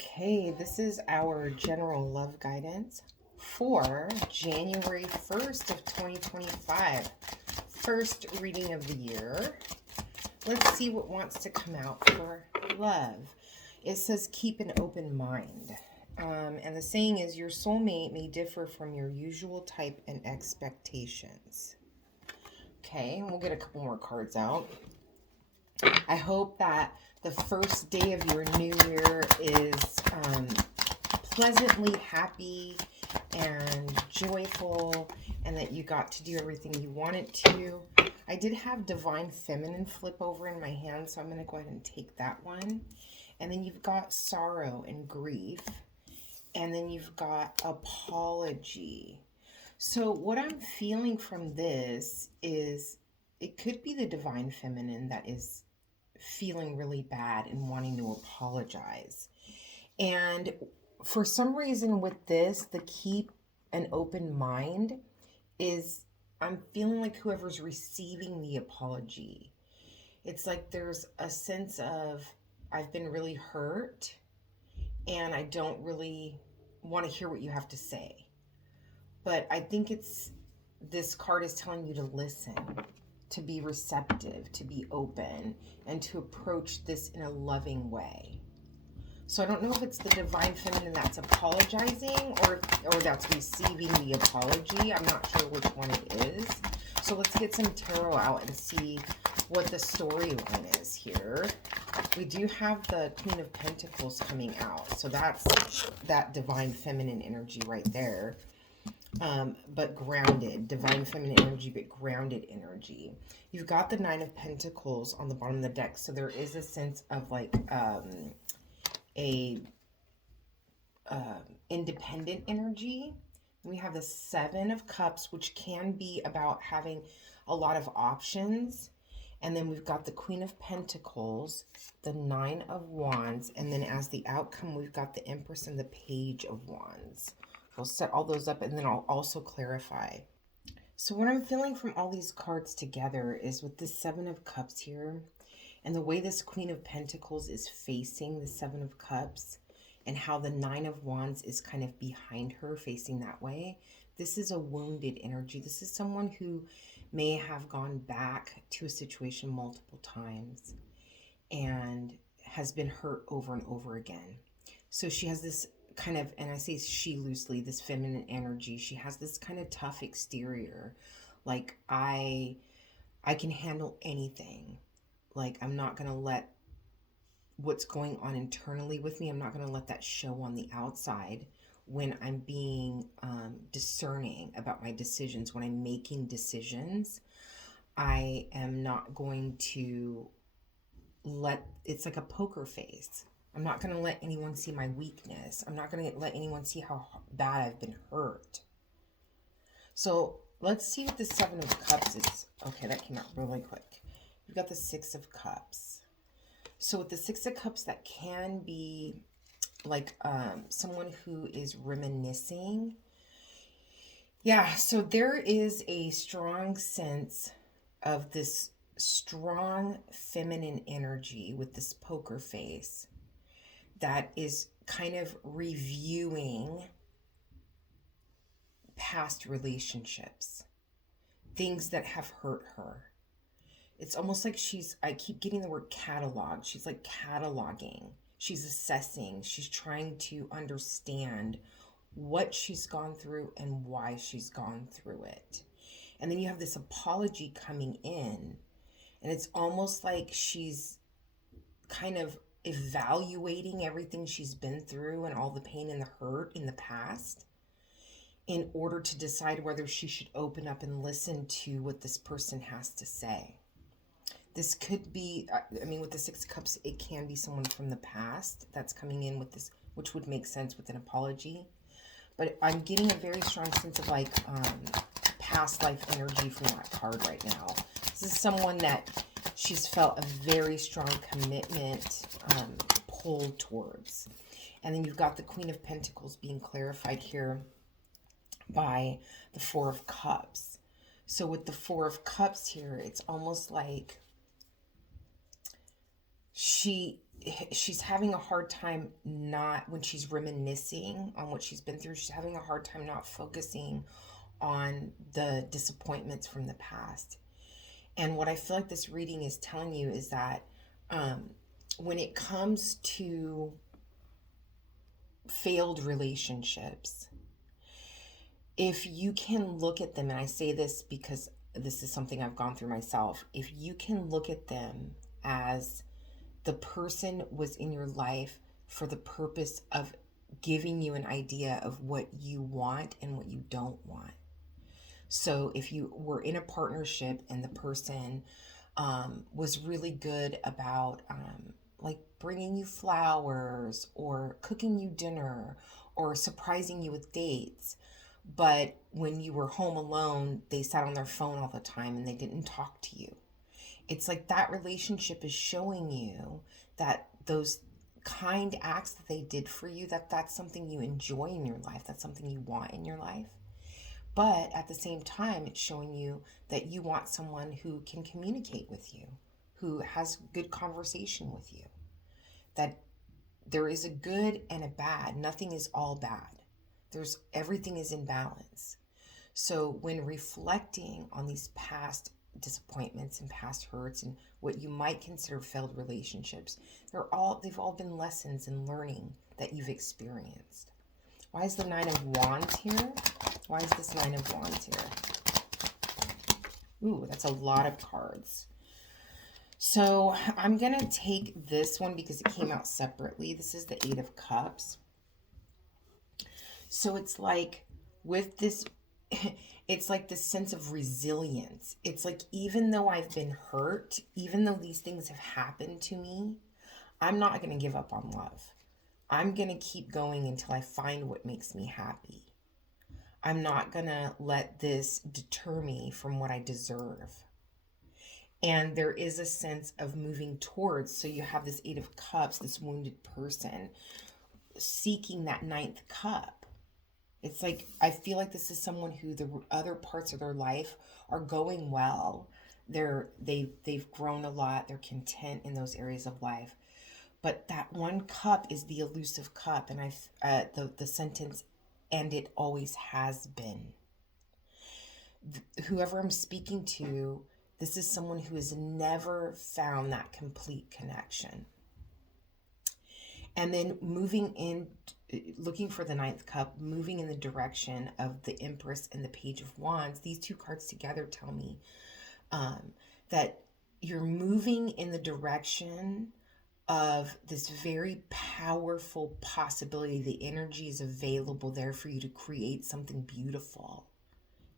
Okay, this is our general love guidance for January 1st of 2025. First reading of the year. Let's see what wants to come out for love. It says keep an open mind. And the saying is your soulmate may differ from your usual type and expectations. Okay, and we'll get a couple more cards out. I hope that the first day of your new year is pleasantly happy and joyful, and that you got to do everything you wanted to. I did have Divine Feminine flip over in my hand, so I'm going to go ahead and take that one. And then you've got sorrow and grief. And then you've got apology. So what I'm feeling from this is it could be the Divine Feminine that is feeling really bad and wanting to apologize. And for some reason with this, the keep an open mind is I'm feeling like whoever's receiving the apology, it's like there's a sense of I've been really hurt and I don't really want to hear what you have to say. But I think this card is telling you to listen, to be receptive, to be open, and to approach this in a loving way. So I don't know if it's the Divine Feminine that's apologizing or that's receiving the apology. I'm not sure which one it is. So let's get some tarot out and see what the storyline is here. We do have the Queen of Pentacles coming out. So that's that Divine Feminine energy right there. But grounded, Divine Feminine energy, but grounded energy. You've got the Nine of Pentacles on the bottom of the deck, so there is a sense of like a independent energy. We have the Seven of Cups, which can be about having a lot of options. And then we've got the Queen of Pentacles, the Nine of Wands, and then as the outcome, we've got the Empress and the Page of Wands. We'll set all those up and then I'll also clarify. So what I'm feeling from all these cards together is with the Seven of Cups here and the way this Queen of Pentacles is facing the Seven of Cups and how the Nine of Wands is kind of behind her facing that way. This is a wounded energy. This is someone who may have gone back to a situation multiple times and has been hurt over and over again. So she has this kind of, and I say she loosely, this feminine energy. She has this kind of tough exterior. Like, I can handle anything. Like, I'm not going to let what's going on internally with me, I'm not going to let that show on the outside when I'm being discerning about my decisions. When I'm making decisions, I am not going to it's like a poker face. I'm not going to let anyone see my weakness. I'm not going to let anyone see how bad I've been hurt. So let's see what the Seven of Cups is. Okay, that came out really quick. We've got the Six of Cups. So with the Six of Cups, that can be like someone who is reminiscing. Yeah, so there is a strong sense of this strong feminine energy with this poker face that is kind of reviewing past relationships, things that have hurt her. It's almost like I keep getting the word catalog. She's like cataloging. She's assessing. She's trying to understand what she's gone through and why she's gone through it. And then you have this apology coming in, and it's almost like she's kind of evaluating everything she's been through and all the pain and the hurt in the past in order to decide whether she should open up and listen to what this person has to say. This could be, I mean, with the Six of Cups, it can be someone from the past that's coming in with this, which would make sense with an apology. But I'm getting a very strong sense of like past life energy from that card right now. This is someone that she's felt a very strong commitment pulled towards. And then you've got the Queen of Pentacles being clarified here by the Four of Cups. So with the Four of Cups here, it's almost like she's having a hard time not, when she's reminiscing on what she's been through, she's having a hard time not focusing on the disappointments from the past. And what I feel like this reading is telling you is that when it comes to failed relationships, if you can look at them, and I say this because this is something I've gone through myself, if you can look at them as the person was in your life for the purpose of giving you an idea of what you want and what you don't want. So if you were in a partnership and the person was really good about like bringing you flowers or cooking you dinner or surprising you with dates, but when you were home alone, they sat on their phone all the time and they didn't talk to you. It's like that relationship is showing you that those kind acts that they did for you, that's something you enjoy in your life, that's something you want in your life. But at the same time, it's showing you that you want someone who can communicate with you, who has good conversation with you, that there is a good and a bad. Nothing is all bad. Everything is in balance. So when reflecting on these past disappointments and past hurts and what you might consider failed relationships, they've all been lessons and learning that you've experienced. Why is the Nine of Wands here? Why is this Nine of Wands here? Ooh, that's a lot of cards. So I'm going to take this one because it came out separately. This is the Eight of Cups. So it's like with this, it's like this sense of resilience. It's like, even though I've been hurt, even though these things have happened to me, I'm not going to give up on love. I'm going to keep going until I find what makes me happy. I'm not going to let this deter me from what I deserve. And there is a sense of moving towards, so you have this Eight of Cups, this wounded person seeking that ninth cup. It's like, I feel like this is someone who the other parts of their life are going well. They've grown a lot. They're content in those areas of life. But that one cup is the elusive cup. And the sentence, and it always has been. Whoever I'm speaking to, this is someone who has never found that complete connection. And then moving in, looking for the ninth cup, moving in the direction of the Empress and the Page of Wands. These two cards together tell me that you're moving in the direction of this very powerful possibility. The energy is available there for you to create something beautiful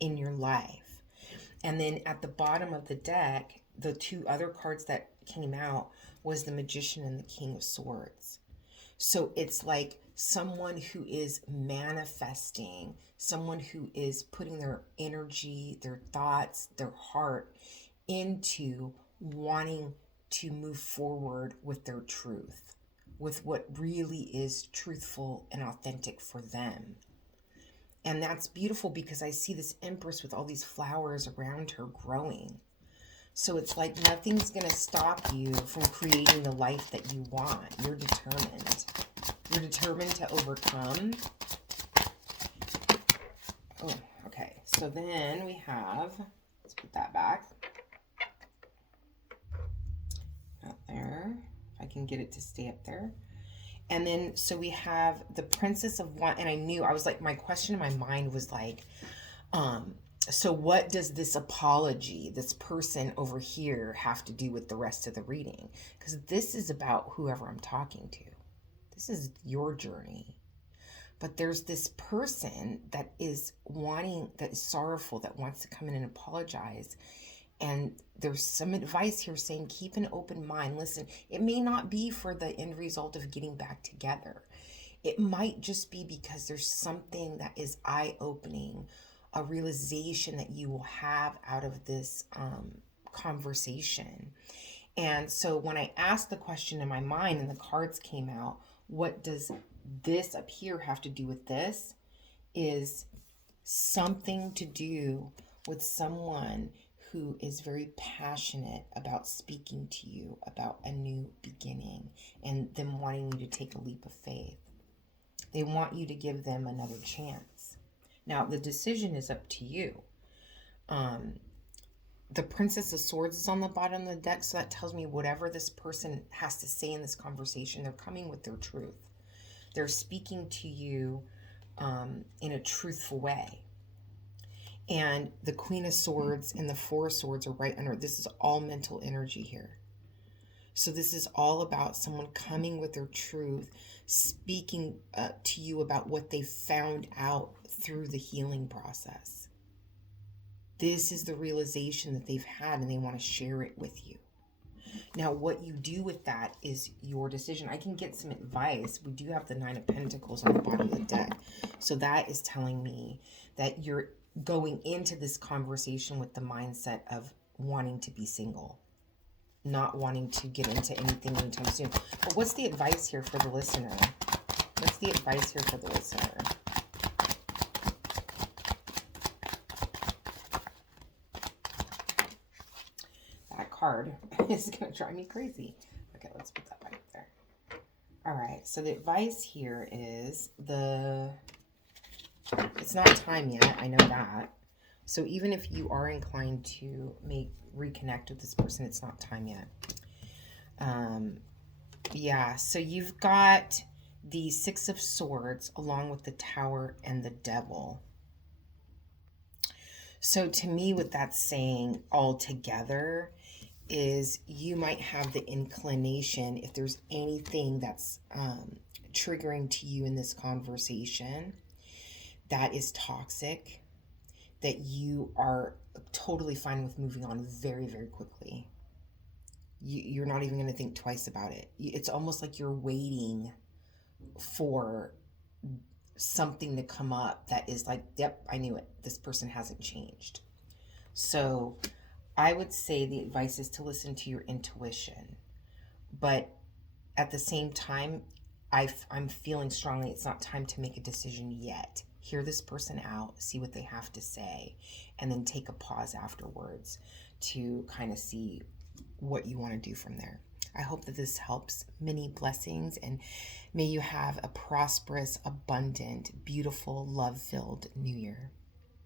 in your life. And then at the bottom of the deck, the two other cards that came out was the Magician and the King of Swords. So it's like someone who is manifesting, someone who is putting their energy, their thoughts, their heart into wanting to move forward with their truth, with what really is truthful and authentic for them. And that's beautiful because I see this Empress with all these flowers around her growing. So it's like nothing's going to stop you from creating the life that you want. You're determined. You're determined to overcome. Oh, okay. So then we have, let's put that back. Out there. If I can get it to stay up there. And then, so we have the Princess of Wands. And I knew, I was like, my question in my mind was like, so what does this apology, this person over here, have to do with the rest of the reading? Because this is about whoever I'm talking to. This is your journey. But there's this person that is wanting, that is sorrowful, that wants to come in and apologize. And there's some advice here saying, keep an open mind. Listen, it may not be for the end result of getting back together. It might just be because there's something that is eye-opening, a realization that you will have out of this conversation. And so when I asked the question in my mind and the cards came out, what does this up here have to do with this? Is something to do with someone who is very passionate about speaking to you about a new beginning and them wanting you to take a leap of faith. They want you to give them another chance. Now, the decision is up to you. The Princess of Swords is on the bottom of the deck, so that tells me whatever this person has to say in this conversation, they're coming with their truth. They're speaking to you in a truthful way. And the Queen of Swords and the Four of Swords are right under. This is all mental energy here. So this is all about someone coming with their truth, speaking to you about what they found out through the healing process. This is the realization that they've had, and they want to share it with you. Now, what you do with that is your decision. I can get some advice. We do have the Nine of Pentacles on the bottom of the deck. So that is telling me that you're going into this conversation with the mindset of wanting to be single, not wanting to get into anything anytime soon. But what's the advice here for the listener? What's the advice here for the listener? Card is going to drive me crazy. Okay, let's put that right there. All right, so the advice here is it's not time yet. I know that. So even if you are inclined to reconnect with this person, it's not time yet. Yeah, so you've got the Six of Swords along with the Tower and the Devil. So to me, what that's saying all together is you might have the inclination, if there's anything that's triggering to you in this conversation that is toxic, that you are totally fine with moving on very, very quickly. You're not even going to think twice about it. It's almost like you're waiting for something to come up that is like, yep, I knew it. This person hasn't changed. So I would say the advice is to listen to your intuition, but at the same time, I'm feeling strongly it's not time to make a decision yet. Hear this person out, see what they have to say, and then take a pause afterwards to kind of see what you want to do from there. I hope that this helps. Many blessings, and may you have a prosperous, abundant, beautiful, love-filled new year.